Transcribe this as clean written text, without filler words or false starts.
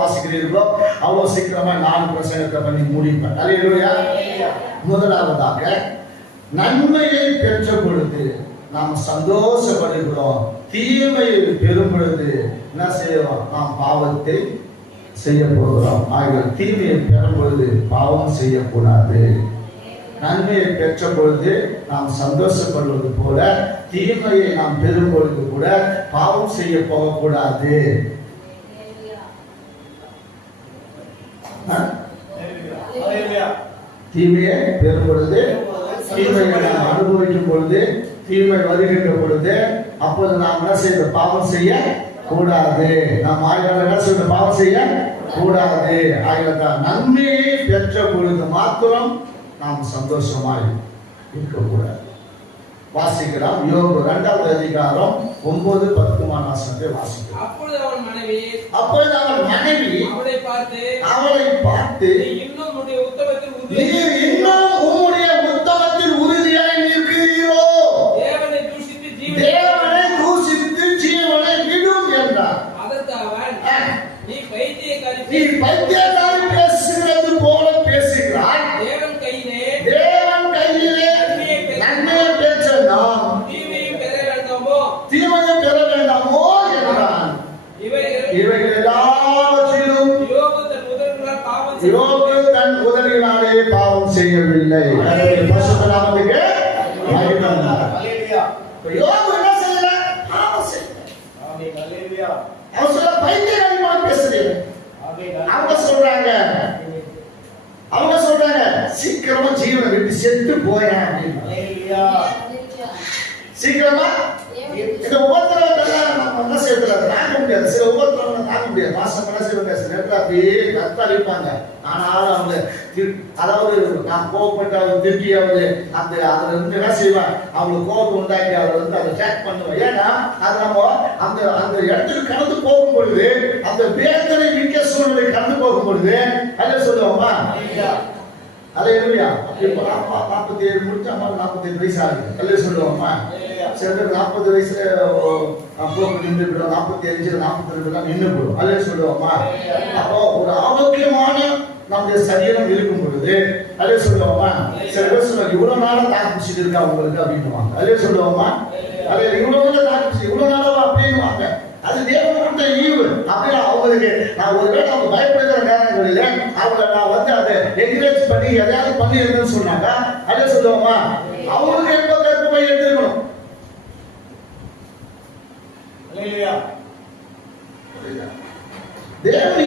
வாசிக்கிறீர்களோ அவ்வளவு சீக்கிரமா 4 பிரசங்கத்தை பண்ணி முடிப்பேன். அல்லேலூயா. முதலாவதாக நன்மையை பெற்ற பொழுது நாம் சந்தோஷப்படுகிறோம், தீமையை பெறும் பொழுது என்ன செய்யறோம்? நாம் பாவத்தை செய்ய போகிறோம். ஆகிய தீமையை பெறும் பொழுது பாவம் செய்யக்கூடாது. நன்மையை பெற்ற பொழுது நாம் சந்தோஷப்படுவது போல தீமையை நாம் பெறும் பொழுது கூட பாவம் செய்ய போகக்கூடாது. தீமையை பெறும் பொழுது, தீமையை நாம் அனுபவிக்கும் பொழுது, தீமை வருகின்ற பொழுது அப்போது நாம் என்ன செய்ய பாவம் செய்ய கூடாது. நாம் என்ன செய்ய பாவம் செய்ய கூடாது. ஆகியதான் நன்மையை பெற்ற பொழுது மாத்திரம் நாம் சந்தோஷமாய் இருக்கக்கூடாது. வாசிக்கலாம். யோபு 2வது அதிகாரம் 9, 10 வாசனத்தை வாசிக்கலாம். அப்பொழுது அவன் மனைவி அவளை பார்த்து நீ இன்னும் உம்முடைய உத்தமத்தில் உறுதியாய் நிற்கிறீரோ? தேவனை தூஷித்து ஜீவனை விடும் என்றார். அதற்கு அவன் நீ பைத்தியக்காரி பேசுகிறது போல பேசுகிறாய். தேவன் கையிலே நன்மையை பெற்ற நாம் தீமையை பெற வேண்டாமோ என்றான். இவைகள் எல்லாவற்றிலும் யோபு தன் உதடுகளாலே பாவம் செய்யவில்லை. பரிசுத்த நாமத்துக்கு மகிமை உண்டாவதாக. யோபு என்ன செய்யல? பாவம் செய்யல. ஆமென். அல்லேலூயா. அவன் சொல்ல பைத்தியக்காரமா பேசுறீங்க. அவங்க சொல்றாங்க சீக்கிரமா ஜீவனை விட்டு செத்து போறேன் அப்படின்னு. அல்லேலூயா. சீக்கிரமா இந்த உபத்திரவத்தெல்லாம் நம்ம என்ன செய்யறது? தாங்க முடியாது. சில உபத்திரவங்களை தாங்க முடியாது. மாசம் என்ன செய்வாங்க? சில நேரத்தில் அப்படியே கத்தளிப்பாங்க. ஆனாலும் அவங்க அதாவது நான் கோவப்பட்டு அவங்க திருப்பியாவது அந்த அதுல இருந்து என்ன செய்வேன்? அவங்களுக்கு கோபம் உண்டாக்கி அவரை வந்து அதை டேக் பண்ணுவேன். ஏன்னா அது நம்ம அந்த அந்த இடத்துக்கு கடந்து போகும் பொழுது அந்த வேதனை மிக்க சூழ்நிலை கடந்து போகும் பொழுது அல்ல சொல்லுவோமா? அல்லேலூயா. இப்போ 47 முடிச்சு 47 வயசு ஆகுது. அல்ல சொல்லுவோமா? சில பேர் 40 வயசுல போக்கு நின்று விடும், 45 42 நின்று விடும். அல்ல சொல்லுவோமா? அப்போ ஒரு ஆரோக்கியமான நம்முடைய சரீரம் இருக்கும் பொழுது அல்ல சொல்லுவோமா? சில பேர் சொல்லுவாங்க இவ்வளவு நாளா தாக்கு இருக்கா உங்களுக்கு அப்படின்னுவாங்க. அல்ல சொல்லுவோமா? அல்ல இவ்வளவு தாக்கு இவ்வளவு நாளா அப்படின்னுவாங்க. அது தேவன் கொடுத்த ஈவு. அப்படின்னா அவங்களுக்கு நான் ஒருவேளை அவங்க பயப்படுகிற நேரங்களில் அவங்களை நான் வந்து அதை என்கரேஜ் பண்ணி எதையாவது பண்ணி இருந்தேன்னு சொன்னாங்க. அல்ல சொல்லுவோமா? அவங்களுக்கு எந்த கருப்பை எடுத்துக்கணும். தேவன்